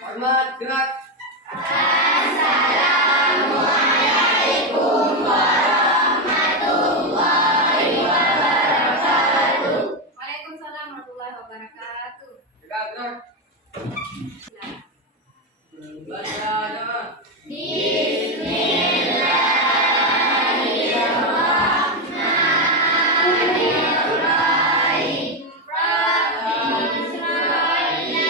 Hormat gerak. Assalamualaikum warahmatullahi wabarakatuh. Waalaikumsalam warahmatullahi wabarakatuh. Gerak gerak. Belajar. Bismillahirrahmanirrahim. Rabbi shrah li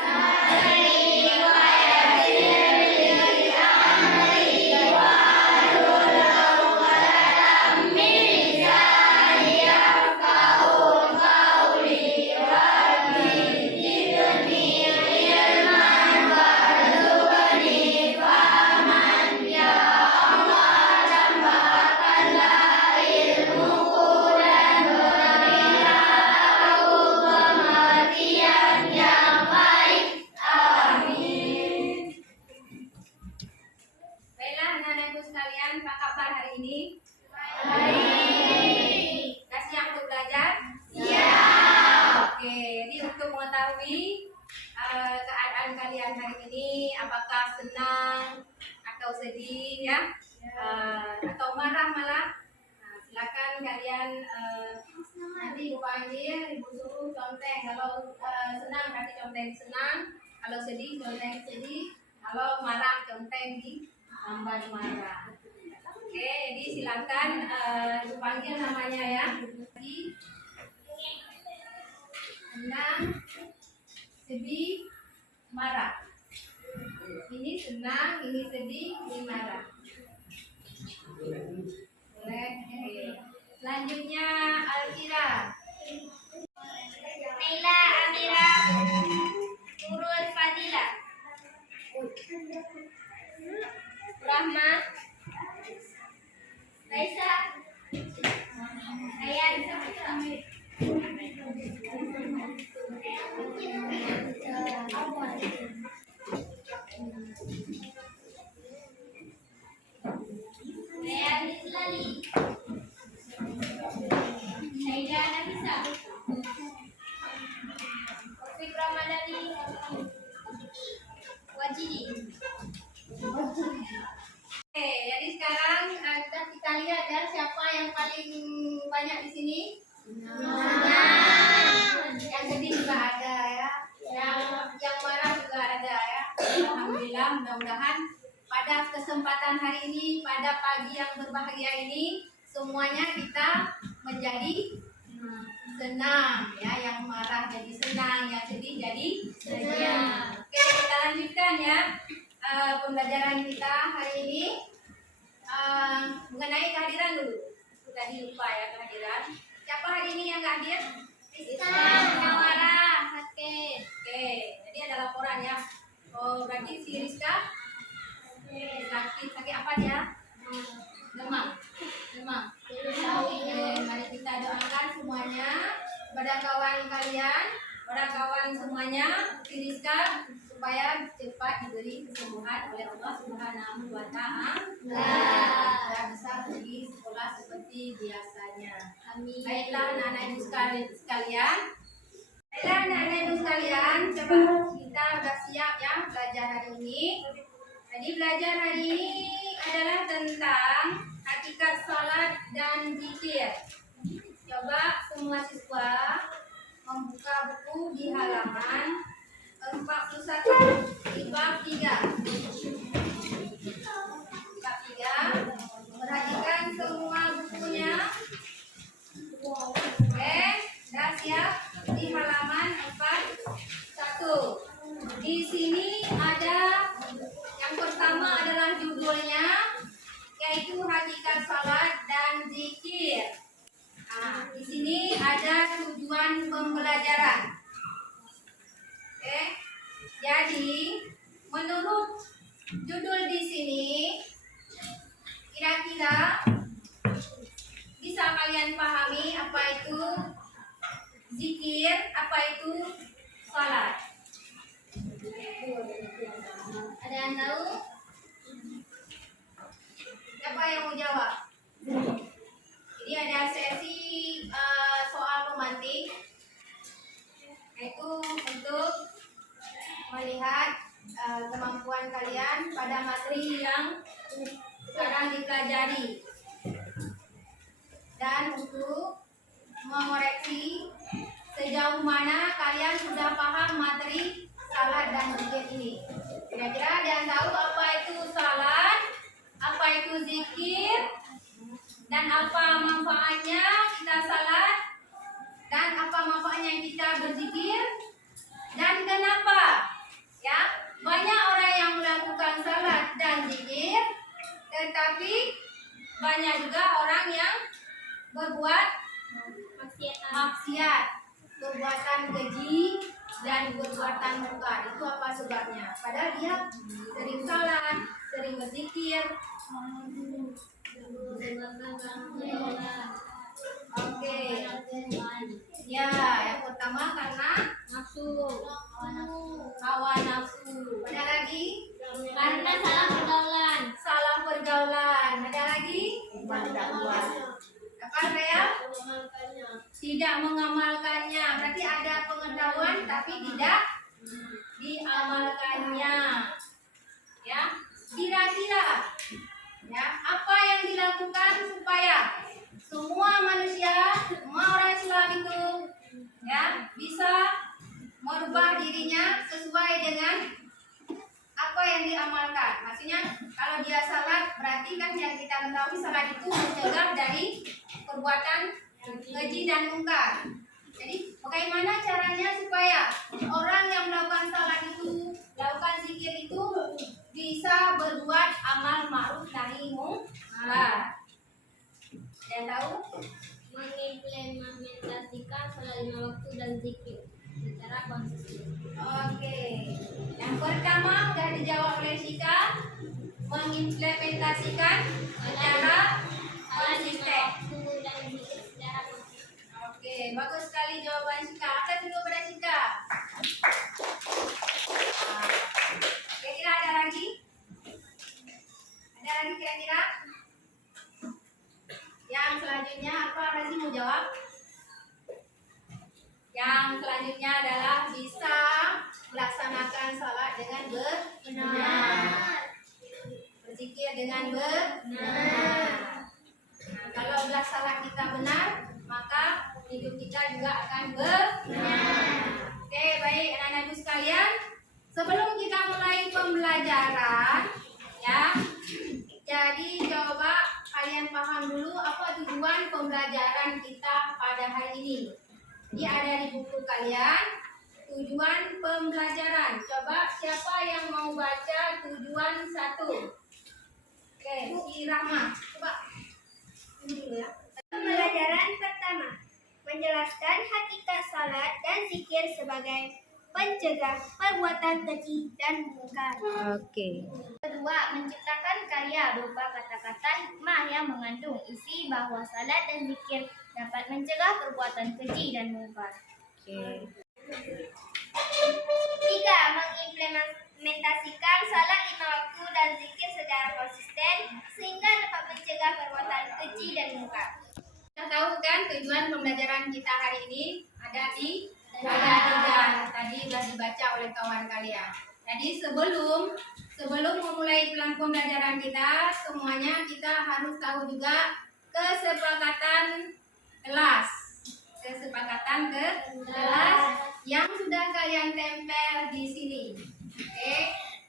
sadri wa yassir li amri wahlul 'uqdatam min lisani yafqahu qawli. Rabbi zidni ilman warzuqni fahman. Ya Allah, tambahkanlah ilmuku dan berilah aku pengertian yang baik. Amin. Baiklah anak-anakku sekalian, apa kabar hari ini? Baik. Sudah siap untuk belajar? Siap. Oke, jadi untuk mengetahui keadaan kalian hari ini, apakah senang atau sedih ya? Atau marah malah? Nah, silakan kalian nanti Ibu panggil, Ibu suruh conteng. Kalau senang kasih conteng senang, kalau sedih conteng sedih, kalau marah conteng di gambar marah. Oke, jadi silakan Ibu panggil namanya ya. Jadi, senang, sedih, marah. Ini senang, ini sedih, ini marah. Boleh. Selanjutnya Alkira. Naila Amira Nurul Fadila Rahma Raisa Ayan Ayan Islali Naila Nafisa Taufik Ramadhani Wajidi. Oke, jadi sekarang kita lihat ya siapa yang paling banyak di sini. Yang sedih juga ada ya. Yang marah juga ada ya. Alhamdulillah, mudah-mudahan pada kesempatan hari ini, pada pagi yang berbahagia ini, semuanya kita menjadi senang ya. Yang marah jadi senang, yang sedih jadi senang. Oke, kita lanjutkan ya pembelajaran kita hari ini mengenai kehadiran dulu. Tadi lupa ya kehadiran. Siapa hari ini yang nggak hadir? Rizka marah. Oke, jadi ada laporan ya. Oh, berarti si Rizka sakit apa dia? Demam. Oke, mari kita doakan semuanya pada kawan kalian, pada kawan semuanya, si Rizka supaya cepat diberi kesembuhan oleh Allah Subhanahu wa Ta'ala. Dan bisa pergi sekolah seperti biasanya. Amin. Baiklah anak-anak ibu sekalian. Baiklah anak-anak ibu sekalian, coba kita sudah siap ya belajar hari ini. Jadi belajar hari ini adalah tentang hakikat salat dan zikir. Coba semua siswa membuka buku di halaman 41 di bab 3. Bab 3. Perhatikan semua bukunya. Oke, sudah siap di halaman 41. Di sini ada yang pertama adalah judulnya, yaitu hakikat salat dan zikir. Nah, di sini ada tujuan pembelajaran. Oke, jadi menurut judul di sini, kira-kira bisa kalian pahami apa itu zikir, apa itu salat? Ada yang tahu? Siapa yang mau jawab? Jadi ada sesi soal pemantik. yaitu untuk melihat kemampuan kalian pada materi yang sekarang dipelajari dan untuk mengoreksi sejauh mana kalian sudah paham materi salat dan zikir ini. Kira-kira ada yang tahu apa itu salat, apa itu zikir, dan apa manfaatnya kita salat, dan apa manfaatnya kita berzikir, dan kenapa? Ya, banyak orang yang melakukan salat dan zikir, tetapi banyak juga orang yang berbuat maksiat, perbuatan keji dan perbuatan mungkar. Itu apa sebabnya? Padahal dia sering salat, sering berzikir. Oke. Ya, yang pertama karena nafsu, hawa nafsu. Ada lagi? Karena salah pergaulan. Salah pergaulan. Ada lagi? Apa saya? Tidak mengamalkannya. Berarti ada pengetahuan tapi tidak diamalkannya. Ya, kira-kira ya apa yang dilakukan supaya semua manusia, semua orang Islam itu ya bisa merubah dirinya sesuai dengan apa yang diamalkan. Maksudnya kalau dia salat berarti kan yang kita ketahui salat itu mencegah dari perbuatan keji dan mungkar. Jadi bagaimana caranya supaya orang yang melakukan salat itu, melakukan zikir itu bisa berbuat amal ma'ruf nahi munkar? Yang tahu? Mengimplementasikan salat 5 waktu dan zikir secara konsisten. Oke. Yang pertama sudah dijawab oleh Shika, mengimplementasikan secara konsisten. Oke, bagus sekali jawaban Shika. Akan dulu pada Shika. Kira-kira ada lagi? Ada lagi kira-kira? Yang selanjutnya apa Razi mau jawab? Yang selanjutnya adalah bisa melaksanakan salat dengan benar, berzikir dengan benar. Nah, kalau salat kita benar, maka hidup kita juga akan benar. Oke, baik anak-anakku sekalian. Sebelum kita mulai pembelajaran, ya, jadi coba kalian paham dulu apa tujuan pembelajaran kita pada hari ini. Ini ada di buku kalian, tujuan pembelajaran. Coba siapa yang mau baca tujuan 1? Oke, si Rahma. Coba. Ini dulu ya. Pembelajaran pertama, menjelaskan hakikat salat dan zikir sebagai pencegah perbuatan keji dan mungkar. Oke. Kedua, menciptakan karya berupa kata-kata hikmah yang mengandung isi bahwa salat dan zikir dapat mencegah perbuatan keji dan mungkar. Oke. Tiga, mengimplementasikan salat 5 waktu dan zikir secara konsisten sehingga dapat mencegah perbuatan keji dan mungkar. Kita tahu kan tujuan pembelajaran kita hari ini ada di ada 3. Tadi sudah dibaca oleh kawan kalian. Jadi sebelum memulai pembelajaran kita, semuanya kita harus tahu juga kesepakatan kelas. Kesepakatan kelas yang sudah kalian tempel di sini. Oke.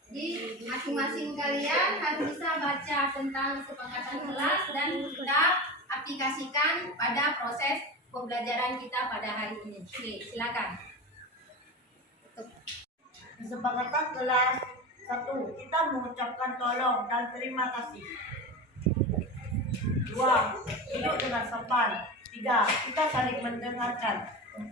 Di masing-masing kalian harus bisa baca tentang kesepakatan kelas dan kita aplikasikan pada proses pembelajaran kita pada hari ini. Oke, silakan. Kesepakatan kelas 1. Kita mengucapkan tolong dan terima kasih. 2. Duduk dengan sopan. 3. Kita saling mendengarkan. 4.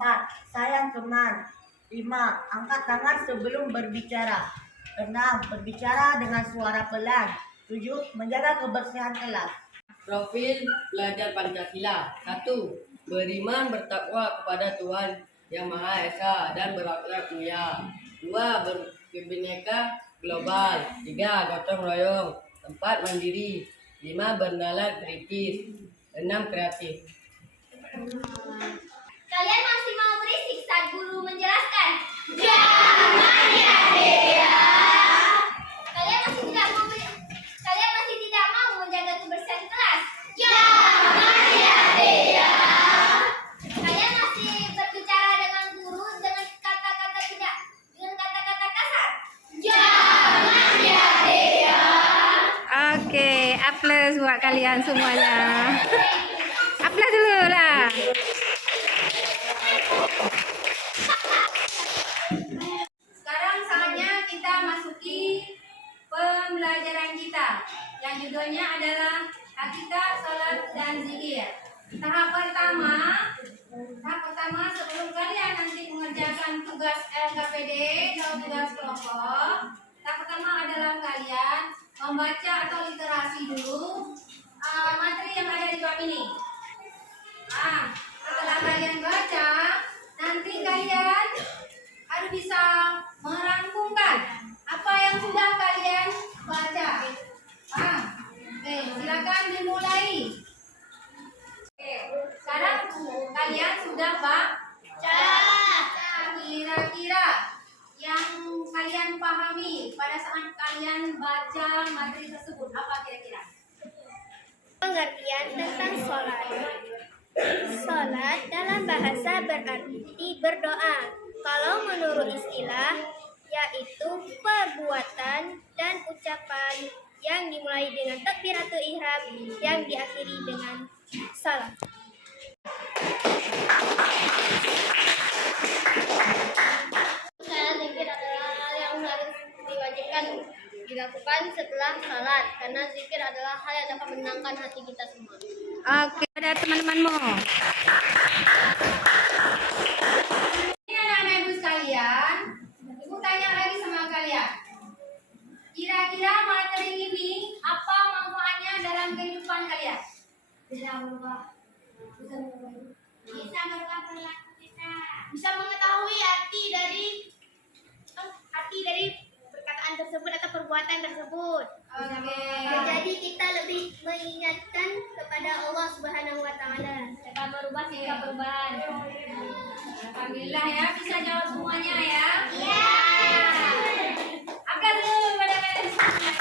Sayang teman. 5. Angkat tangan sebelum berbicara. 6. Berbicara dengan suara pelan. 7. Menjaga kebersihan kelas. Profil belajar Pancasila. 1. Beriman bertakwa kepada Tuhan Yang Maha Esa dan berakhlak mulia. 2. Berbineka global. 3. Gotong royong. 4. Mandiri. 5. Bernalar kritis. 6. Kreatif. Kalian masih mau berisik saja? guru menjelaskan. Jangan ya, Dea. Kalian masih tidak mau menjaga kebersihan kelas. Jangan ya, Dea. Kalian masih berbicara dengan guru dengan kata-kata kasar. Jangan ya, Dea. Oke, aplaus buat kalian semuanya. Aplaus dulu lah. Sekarang saatnya kita masuki pembelajaran kita yang judulnya adalah hakikat salat dan zikir. Tahap pertama sebelum kalian nanti mengerjakan tugas LKPD atau tugas kelompok, tahap pertama adalah kalian membaca atau literasi dulu materi yang ada di bab ini. Setelah kalian baca, nanti kalian harus bisa merangkumkan apa yang sudah kalian baca. Oke, silakan dimulai. Oke, sekarang kalian sudah baca. Kira-kira yang kalian pahami pada saat kalian baca materi tersebut apa kira-kira? Pengertian tentang sholat. Sholat dalam bahasa berarti berdoa. Kalau menurut istilah, yaitu perbuatan dan ucapan yang dimulai dengan takbiratul ihram yang diakhiri dengan salam. Salat zikir adalah hal yang harus diwajibkan dilakukan setelah salat, karena zikir adalah hal yang dapat menenangkan hati kita semua. Oke, ada teman-temanmu. Ini anak-anak ibu sekalian, ibu tanya lagi sama kalian. Kira-kira materi ini apa manfaatnya dalam kehidupan kalian? Bisa merubah perilaku kita. Bisa mengetahui arti dari perkataan tersebut atau perbuatan tersebut. Oke. Jadi kita lebih mengingatkan kepada Allah Subhanahu wa taala. Kita berubah sikap perubahan. Alhamdulillah ya, bisa jawab semuanya ya. Iya. Aplaus dulu pada kalian semuanya.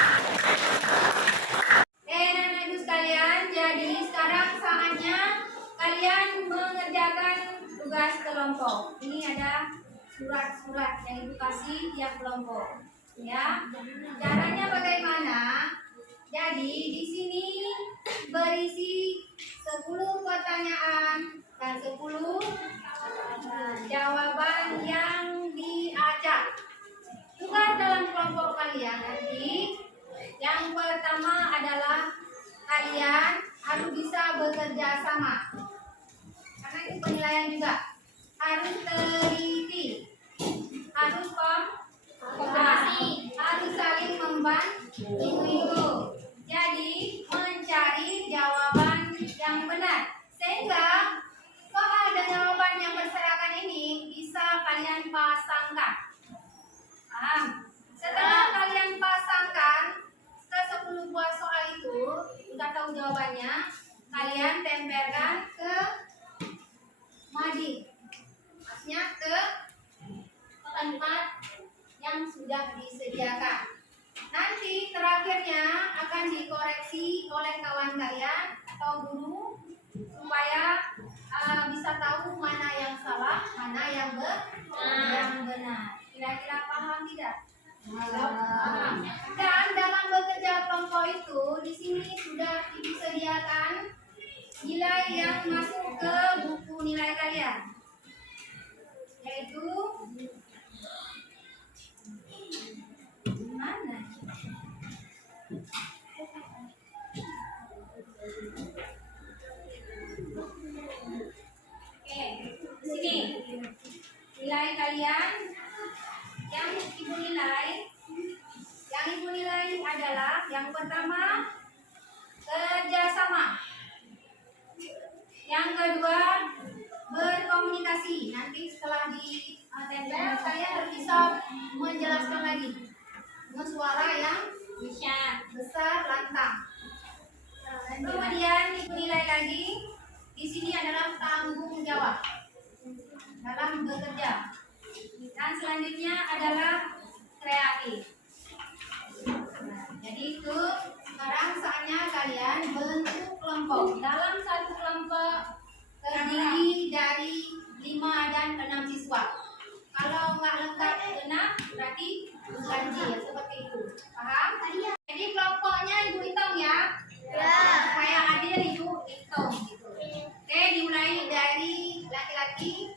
Anak-anak ibu sekalian, jadi sekarang saatnya kalian mengerjakan tugas kelompok. Ini ada surat-surat yang ibu kasih tiap kelompok. Ya, caranya bagaimana? Jadi di sini berisi 10 pertanyaan dan 10 jawaban yang diajak. Tugas dalam kelompok kalian nanti yang pertama adalah kalian harus bisa bekerja sama. Karena itu penilaian juga. Harus teliti, harus kooperasi, harus saling membantu. Jadi mencari jawaban yang benar sehingga soal dan jawaban yang berserakan ini bisa kalian pasangkan. Setelah kalian pasangkan ke 10 buah soal itu, udah tahu jawabannya, kalian tempelkan ke mading. Maksudnya ke tempat yang sudah disediakan. Nanti terakhirnya akan dikoreksi oleh kawan kalian atau guru supaya bisa tahu mana yang salah, mana yang benar. Kira-kira paham tidak? Paham. Dan dalam bekerja kelompok itu di sini sudah disediakan nilai yang masuk ke buku nilai kalian. Yaitu mana? Oke, di sini nilai kalian yang ibu nilai adalah yang pertama kerjasama, yang kedua berkomunikasi. Nanti setelah ditempel kalian harus bisa menjelaskan lagi dengan suara yang besar lantang. Kemudian ibu nilai lagi di sini adalah tanggung jawab dalam bekerja. Dan selanjutnya adalah kreatif. Nah, jadi itu sekarang saatnya kalian bentuk kelompok. Dalam satu kelompok terdiri dari 5 dan 6 siswa. Kalau nggak lengkap 6 berarti ganti ya, seperti itu. Paham? Jadi kelompoknya ibu hitung ya. Supaya adil ibu hitung gitu. Oke, dimulai dari laki-laki.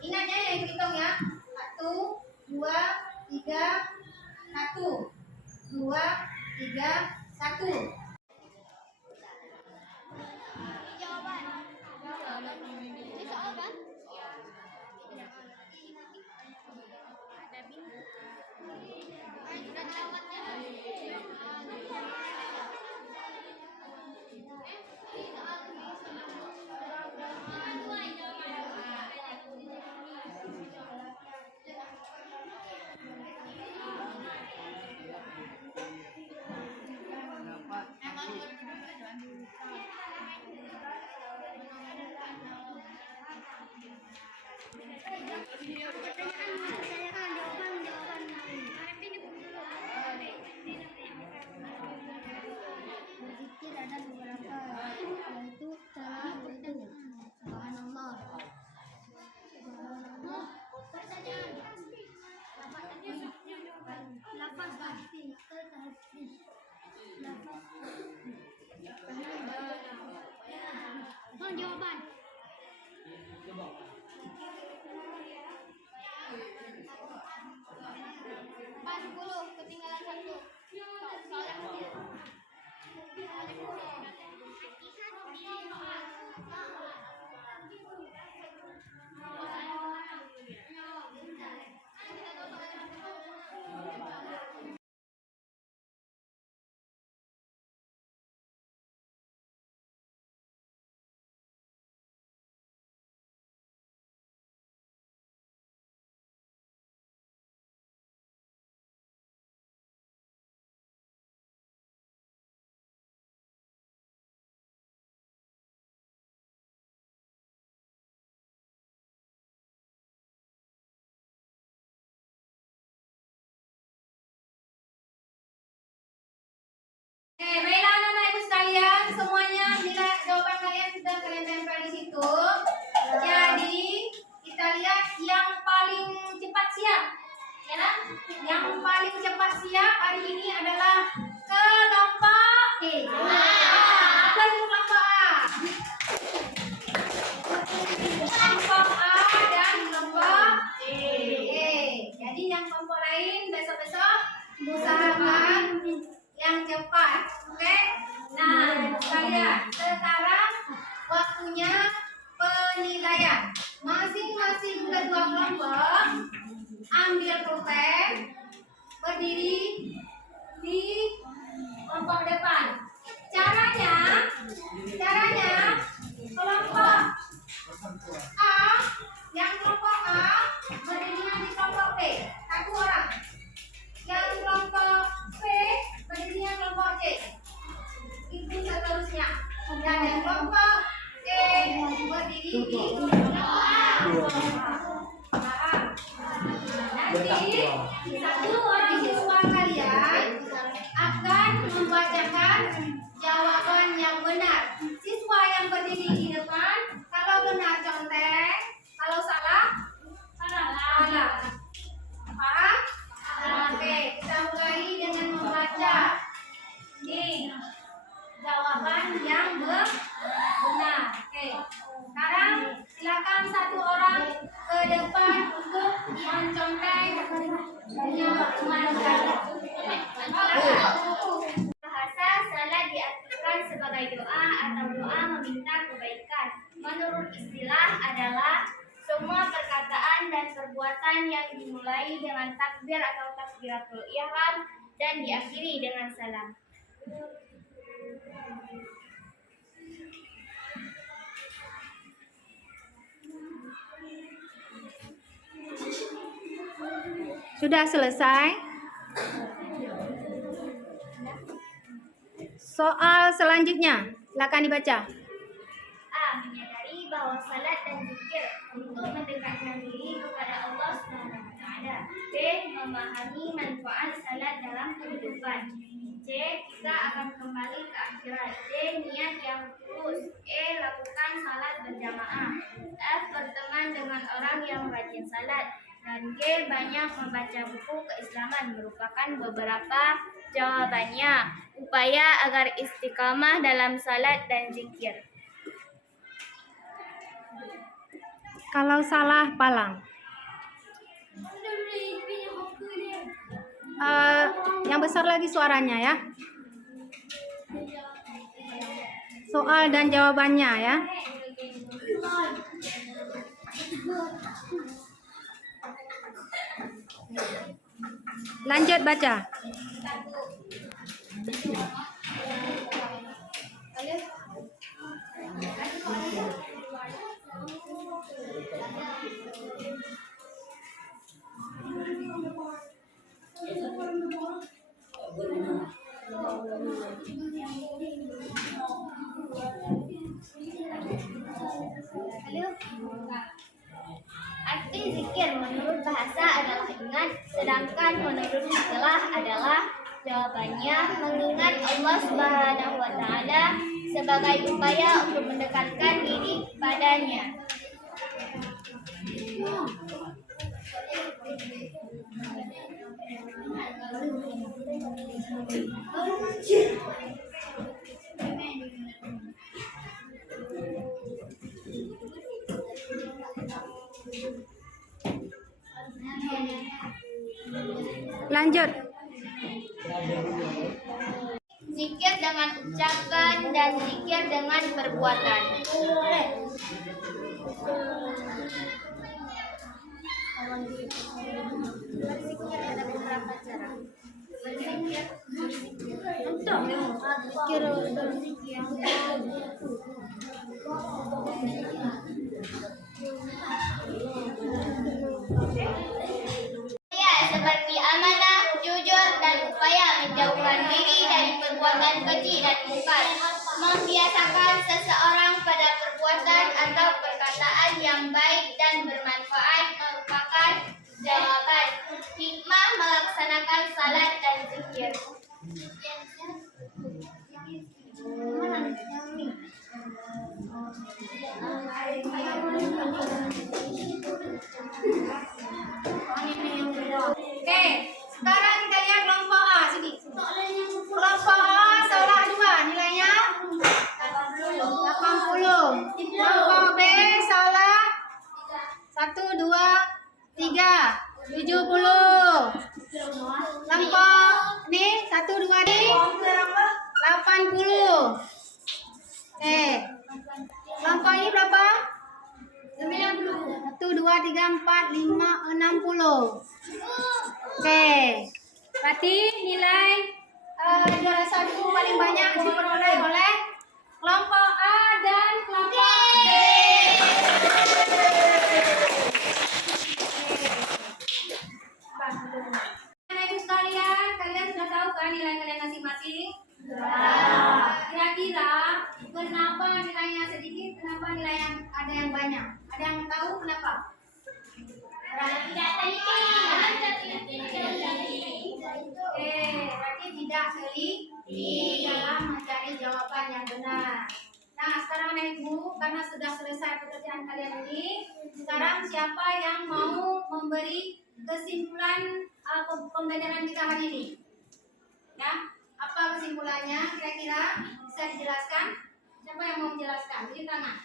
Ingatnya ya ibu hitung ya. 1, 2, 3, 1, 2, 3, 1. Berzikir ada beberapa, yaitu salah itu subhanallah. Subhanallah. Pertanyaan. Lafaz pasti tertasbih. Lafaz. Bang jawaban. Pas 10 ketinggalan 1. Soalnya kecil. Baiklah anak-anak ibu sekalian, semuanya bila jawaban kalian sudah kalian tempel di situ. Jadi kita lihat yang paling cepat siap, ya. Yang paling cepat siap hari ini adalah kelompok D. Apa itu kelompok A? Kelompok A dan kelompok D. Jadi yang kelompok lain besok-besok usahakan yang cepat, oke? Nah, kalian sekarang waktunya penilaian. Masing-masing kedua kelompok ambil pulpen, berdiri di kelompok depan. Caranya kelompok A, yang kelompok A berdirinya di kelompok B, 1 orang. Yang kelompok B berdirinya kelompok C. Itu seterusnya. Dan yang kelompok C berdiri di kelompok A. Paham? Nanti satu orang siswa kalian akan membacakan jawaban yang benar. Siswa yang berdiri di depan, kalau benar contek, kalau salah salah. Paham? Oke, kita mulai dengan membaca. Nih, jawaban yang benar. Oke, sekarang silakan 1 orang ke depan untuk mencontek jawaban. Bahasa salah diartikan sebagai doa atau doa meminta kebaikan. Menurut istilah adalah semua perkataan dan perbuatan yang dimulai dengan takbir atau takbiratul ihram dan diakhiri dengan salam. Sudah selesai? Soal selanjutnya, silakan dibaca. A. Menyadari bahwa salat dan zikir untuk mendekatkan diri kepada Allah Subhanahu wa Ta'ala. memahami manfaat salat dalam kehidupan. C. Kita akan kembali ke akhirat. D. Niat yang tulus. E. Lakukan salat berjamaah. F. Berteman dengan orang yang rajin salat. Dan G. Banyak membaca buku keislaman. Merupakan beberapa jawabannya. Upaya agar istiqamah dalam salat dan zikir. Kalau salah, palang. Yang besar lagi suaranya ya. Soal dan jawabannya ya. Lanjut baca. Arti zikir menurut bahasa adalah ingat, sedangkan menurut istilah adalah jawabannya mengingat Allah Subhanahu wa taala sebagai upaya untuk mendekatkan diri kepadanya. Lanjut. Zikir dengan ucapan dan zikir dengan perbuatan. Berzikir ada beberapa cara. Berzikir. Ya, seperti amanah, jujur, dan upaya menjauhkan diri dari perbuatan keji dan mungkar. Membiasakan seseorang pada perbuatan atau perkataan yang baik dan bermanfaat merupakan jawaban hikmah melaksanakan salat dan zikir. Oke, sekarang kita lihat kelompok A. Sini. Kelompok A salah 2, nilainya 80. Kelompok B salah 1, 2, 3, 70. Kelompok ini 1, 2, 80. Oke. Kelompok ini berapa? 1, 2, 3, 4, 5, 60. Oke. Berarti nilai juara 1 paling banyak diperoleh oleh kelompok A dan kelompok B. Bapak Ibu sekalian, kalian sudah tahu kan nilai kalian masing-masing? Kira-kira kenapa nilainya sedikit, kenapa nilai yang ada yang banyak? Ada yang tahu kenapa? Oke, berarti tidak teliti dalam mencari jawaban yang benar. Nah, sekarang anak ibu, karena sudah selesai pekerjaan kalian ini, sekarang siapa yang mau memberi kesimpulan pembelajaran kita hari ini? Ya, apa kesimpulannya? Kira-kira bisa dijelaskan? Siapa yang mau menjelaskan? Beri tangan.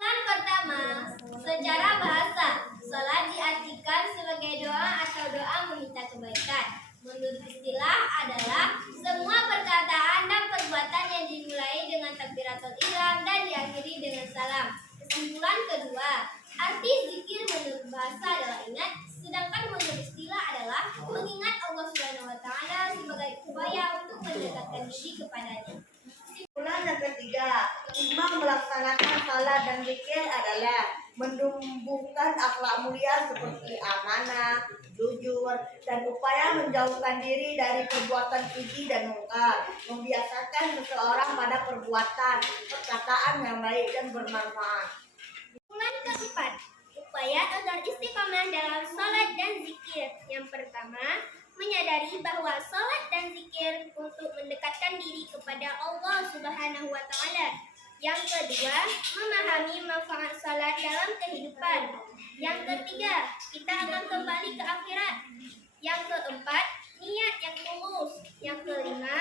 Yang pertama, secara bahasa, salat diartikan sebagai doa atau doa meminta kebaikan. Menurut istilah adalah semua perkataan dan perbuatan yang dimulai dengan takbiratul ihram dan diakhiri dengan salam. Kesimpulan kedua, arti zikir menurut bahasa adalah ingat, sedangkan menurut istilah adalah mengingat Allah Subhanahu wa taala sebagai upaya untuk mendekatkan diri kepadanya. Kesimpulan yang ketiga, hikmah melaksanakan salat dan zikir adalah menumbuhkan akhlak mulia seperti amanah, jujur, dan upaya menjauhkan diri dari perbuatan keji dan mungkar, membiasakan seseorang pada perbuatan, perkataan yang baik dan bermanfaat. Kesimpulan keempat, upaya agar istiqomah dalam salat dan zikir zikir. Yang pertama, menyadari bahwa sholat dan zikir untuk mendekatkan diri kepada Allah Subhanahu wa Ta'ala. Yang kedua, memahami manfaat sholat dalam kehidupan. Yang ketiga, kita akan kembali ke akhirat. Yang keempat, niat yang tulus. Yang kelima,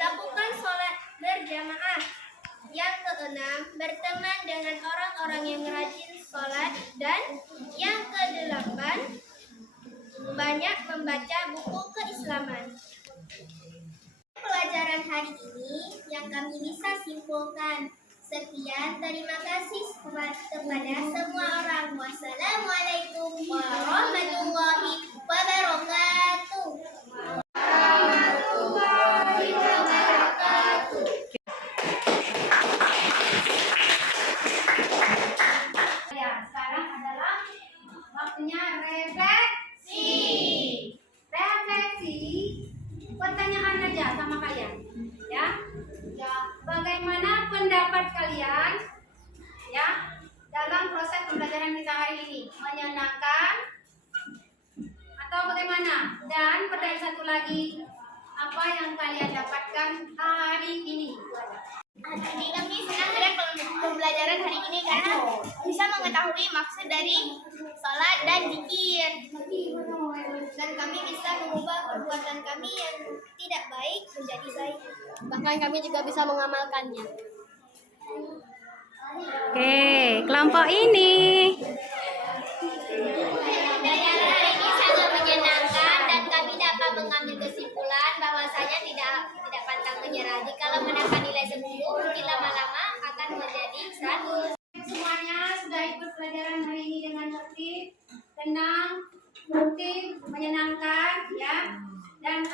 lakukan sholat berjamaah. Yang keenam, berteman dengan orang-orang yang rajin sholat. Dan yang kedelapan, banyak membaca buku keislaman. Pelajaran hari ini yang kami bisa simpulkan. Sekian, terima kasih kepada semua orang. Wassalamualaikum warahmatullahi wabarakatuh. Ya, sekarang adalah waktunya refleksi. Refleksi, pertanyaan aja sama kalian, ya. Bagaimana pendapat kalian, ya, dalam proses pembelajaran kita hari ini? Menyenangkan atau bagaimana? Dan pertanyaan satu lagi, apa yang kalian dapatkan hari ini? Jadi kami senang dengan pembelajaran hari ini karena bisa mengetahui maksud dari sholat dan zikir. Dan kami bisa mengubah perbuatan kami yang tidak baik menjadi baik. Bahkan kami juga bisa mengamalkannya. Oke, kelompok ini. Pembelajaran hari ini sangat menyenangkan dan kami dapat mengambil kesimpulan bahwasanya tidak pantang menyerah. Jika mendapat nilai 10, mungkin lama-lama akan menjadi 100. Semuanya sudah ikut pelajaran hari ini dengan tertib, tenang, produktif, menyenangkan, ya. Dan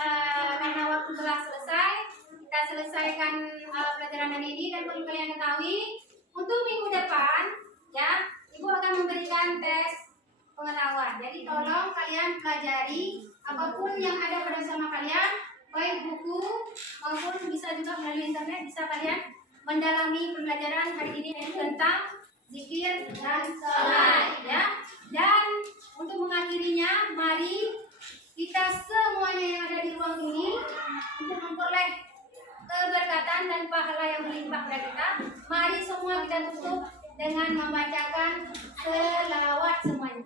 karena waktu telah selesai, kita selesaikan pelajaran hari ini dan perlu kalian ketahui untuk minggu depan, ya, Ibu akan memberikan tes pengetahuan. Jadi tolong kalian pelajari apapun yang ada pada sama kalian, baik buku maupun bisa juga melalui internet, bisa kalian mendalami pembelajaran hari ini tentang zikir dan sholat, ya. Dan untuk mengakhirinya, mari kita semuanya yang ada di ruang ini untuk memperoleh keberkatan dan pahala yang melimpah pada kita. Mari semua kita tutup dengan membacakan selawat semuanya.